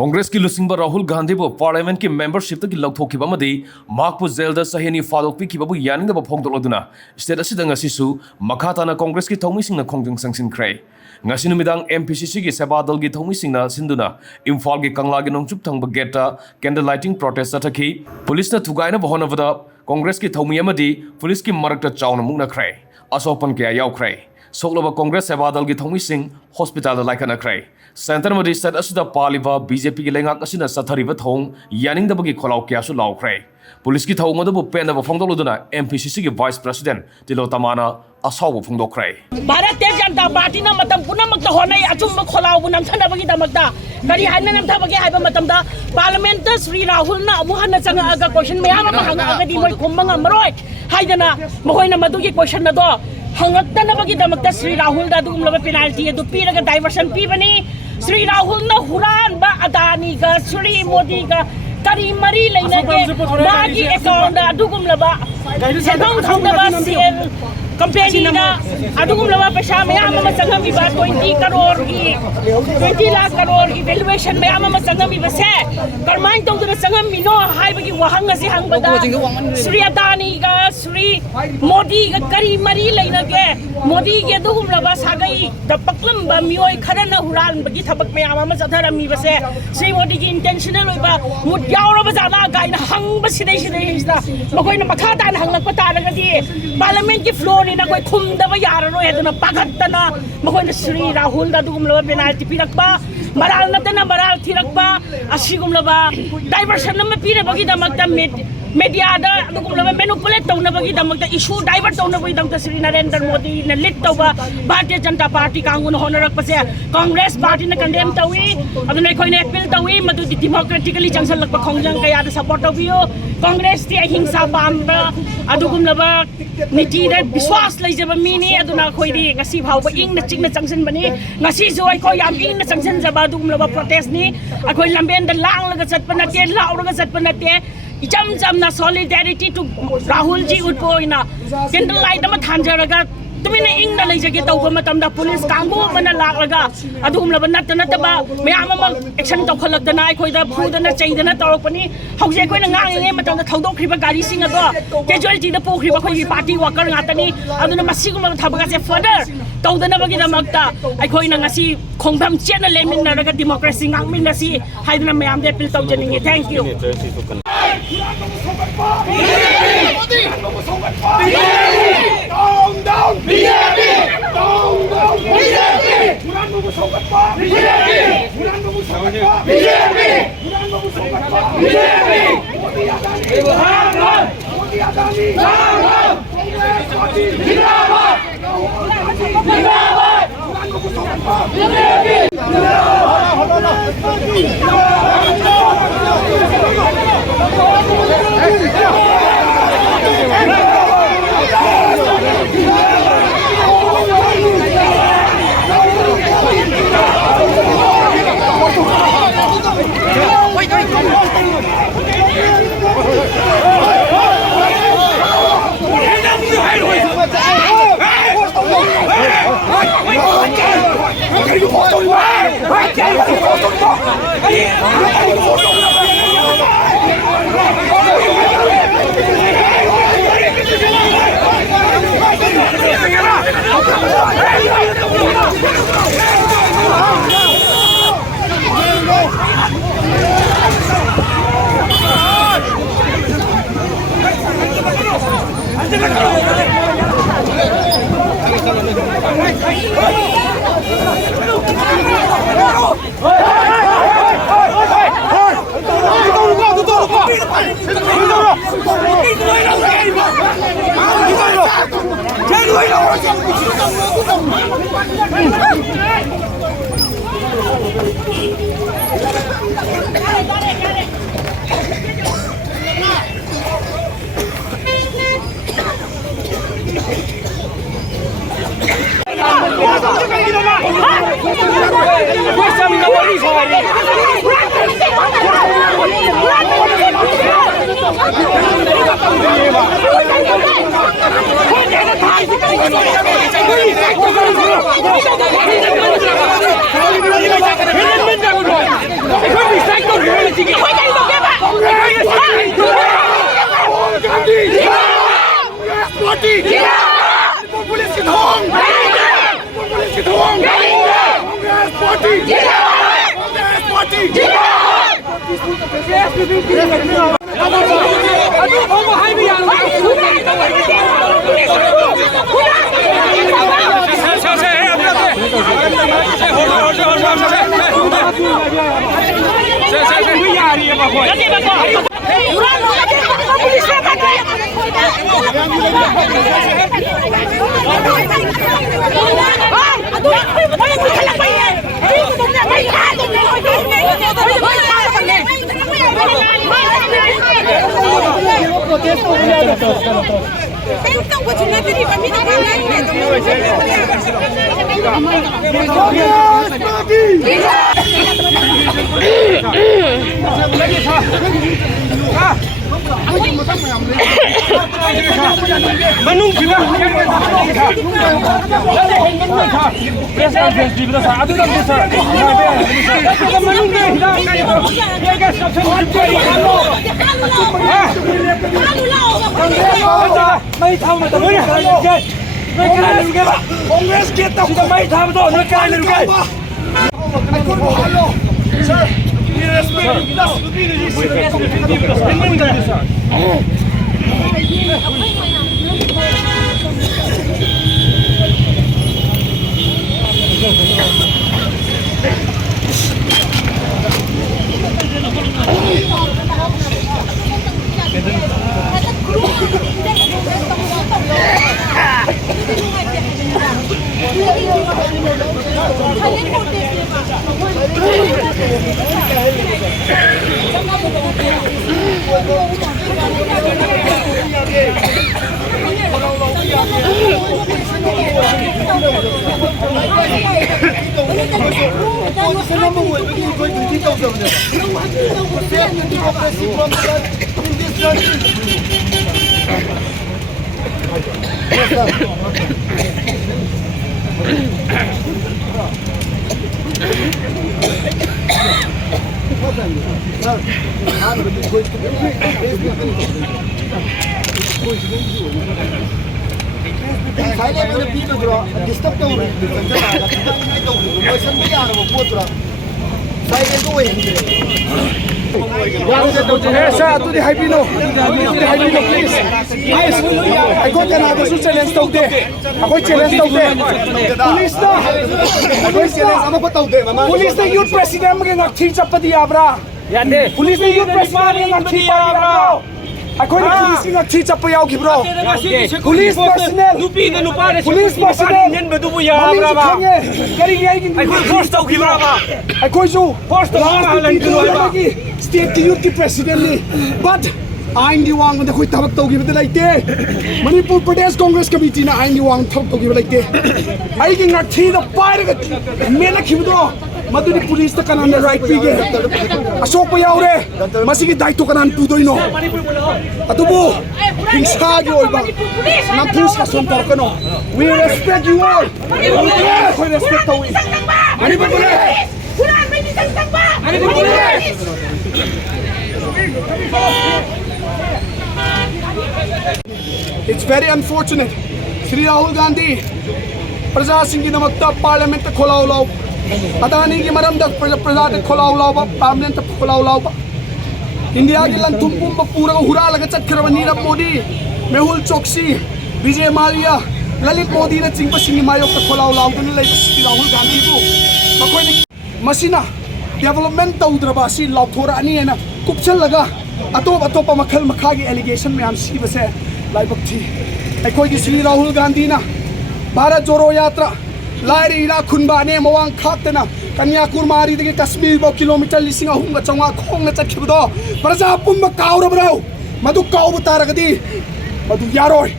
कांग्रेस की लुसिंग राहुल गांधी पार्लियामेंट की मेंबरशिप की लौथोखिबमदी माकपु जेल सहेनी फादोकपीखिबबु यानिंगदब फोंदोक्लदुना स्टेट असिदा ngasisu makha tana कांग्रेस की थौमिसिंगना खोंजंग संगसिनख्रे ngasi numidang MPCC की सेवा दल की थौमिसिंगना सिंदुना इम्फाल की कंगला की नोंगचुप थंग गेटा कैंडल लाइटिंग प्रोटेस्ट तथखि पुलिस ना थुगाइना होनबदा कांग्रेस की थौमी अमदी पुलिस की मरकता चाउना मुक्नख्रे असोपन कया यावख्रे सोक्लबा कांग्रेस सेवा दल की थौमिसिंग हॉस्पिटल लाइखनख्रे सेंटर में स्टेट असिदा पालिबा बीजेपी की लेंगाक असिना सथरिबा थोंग यानिंगदबगी खोलाव कयासु लावख्रे पुलिस की थौंग अदुबु पेनबा फोंदोलुदुना MPCC की वाइस प्रेसिडेंट तिलोतमाना असाव फोंदोख्रे भारतीय जनता पार्टी ना मतम पुनमक होनाय अचुम खोलाव नमथनबगी दमकता करी हायना नमथबगी हायबा मतमदा पार्लियामेंट श्री राहुल ना अमु हन चंगा क्वेश्चन मयाम अमा हंगागदी मोय खुमंग अमरोय हायदना महोयना मदुगी क्वेश्चन नदो हंगक्तनबगी दमकता श्री राहुल दा दुगुमलबा पेनाल्टी अदु पीरगा डाइवर्सन पीबनी श्री राहुल ना हुरान बा अदानी का श्री मोदी का करी मरी लेने के बागी अकाउंट अदुगुमलबा सेदम थंगबा सेल कंपनी ना अदुगुमलबा पैसा मयाम अमा संगमी बा 20 करोड़ की 20 लाख करोड़ की वैल्यूएशन मयाम अमा संगमी बसे करमाइन तौदुना संगमी नो हाइबगी वहंग से हंगबदा श्री अदानी का श्री मोदी का करी मरी लेने के मोदी के दुगुमलबा सागई द पक्लम मियोय खरना हुरान बगी थबक मयाम अमा सथरमी बसे श्री मोदी की इंटेंशनल होइबा मुद यावरबा जाना गाइना हंग बसिदै सिदा मखोइना मखा तान हंगलपा तारगदी पार्लियामेंट की फ्लोर ना कोई खुमदब यारो है पागतना मखोइना श्री राहुल दा दुगुमलबा पेनाल्टी पिरकबा मराल नतना मराल थिरकबा असिगुमलबा डाइवर्सन नम पिरबगी दमकता मीडिया दा दुगुमलबा मैनिपुलेट तौनबगी दमकता इशू डाइवर्ट तौनबगी दमकता श्री नरेंद्र मोदी ने लीड तौबा भारतीय जनता पार्टी कांगुन होनरकपसे कांग्रेस पार्टी ने कंडेम तौई अदुना कोइने अपील तौई मदु डेमोक्रेटिकली जंगसलकपा खोंजंग कया दा सपोर्ट तौबियो कांग्रेस ती अहिंसा पामबा अदुगुमलबा नीति दा विश्वास लैजबा मीनी अदुना खोइदी ngasi फावबा इंगना चिंगना चंगसनबनी ngasi जो अखोय याम इंगना चंगसनजबा अदुगुमलबा प्रोटेस्ट नि अखोय लंबेन दा लांगलगा चटपा नते लाउरगा चटपा नते इचम चमना सॉलिडेरिटी टू राहुल जी उठपोइना कैंडल लाइट अमा थांजरगा तुमिना इंगना लैजगे तौबा मतमदा पुलिस कांगो बना लागलगा अदुगुमलबा नतबा मयाम अमा एक्शन तौखलकदना अखोयदा फुदना चैदना तौरकपनी हौजे अखोयना ngange मतमदा थौदोखरिबा गाड़ी सिंग अदो कैजुअलिटी दा पोखरिबा अखोयगी पार्टी वर्कर ngaतनी अदुना मसिगुमबा थबगासे फर्दर तौदनबगी दमकता अखोयना ngasi खोंगफम चेना लेमिनरगा डेमोक्रेसी ngamminasi हाइदना मयाम दे अपील तौजनिंगे thank you Down, BJP! Down, BJP! Police na youth president mag-ngakti sa padiyabra. Police na youth president mag-ngakti sa padiyabra. Ako na police ngakti sa payaw gibro. Police personnel. Police personnel. Ako force daw gibra ba. Ako jo force daw lagi. State youth president ni. But aing diwang na koy tabak taw gibra laite. Manipur Pradesh Congress Committee na aing diwang tabak taw gibra laite. Ay ngakti na pair mena gibro. Maduni police ta kanan right pige asok pa yaure masigi daito kanan pudoy no atubo hingsagi oi ba nam pus ka son tar kano we respect you all we respect you manipur police kuran may ditang ba manipur police it's very unfortunate Shri Rahul Gandhi प्रजा सिंह की नमकता parliament खोलाओ लाओ अदानी की मरमदक प्रजा खोलाओ लाओ parliament खोलाओ लाओ India की लंथुम पुम पूरा हुरा लगा चक्कर नीरव मोदी मेहुल चोकसी विजय माल्या ललित मोदी ने चिंप सिंह मायो का खोलाओ लाओ तो नहीं राहुल गांधी को मकोई मसीना डेवलपमेंट तौद्रबासी लाउथोरा नहीं है ना कुपचल लगा अतोप अतोप मखल मखा की एलिगेशन में हम सी बसे लाइबक थी कोई श्री राहुल गांधी ना भारत जोड़ो यात्रा लाइरी इला खुनबाने मवांग खातना कन्याकुमारी दे कश्मीर बो किलोमीटर लिसिंग अहुम ग चंगा खोंग न चखिबदो प्रजा पुम काउरबराव मधु काउ तारगदी मधु यारोय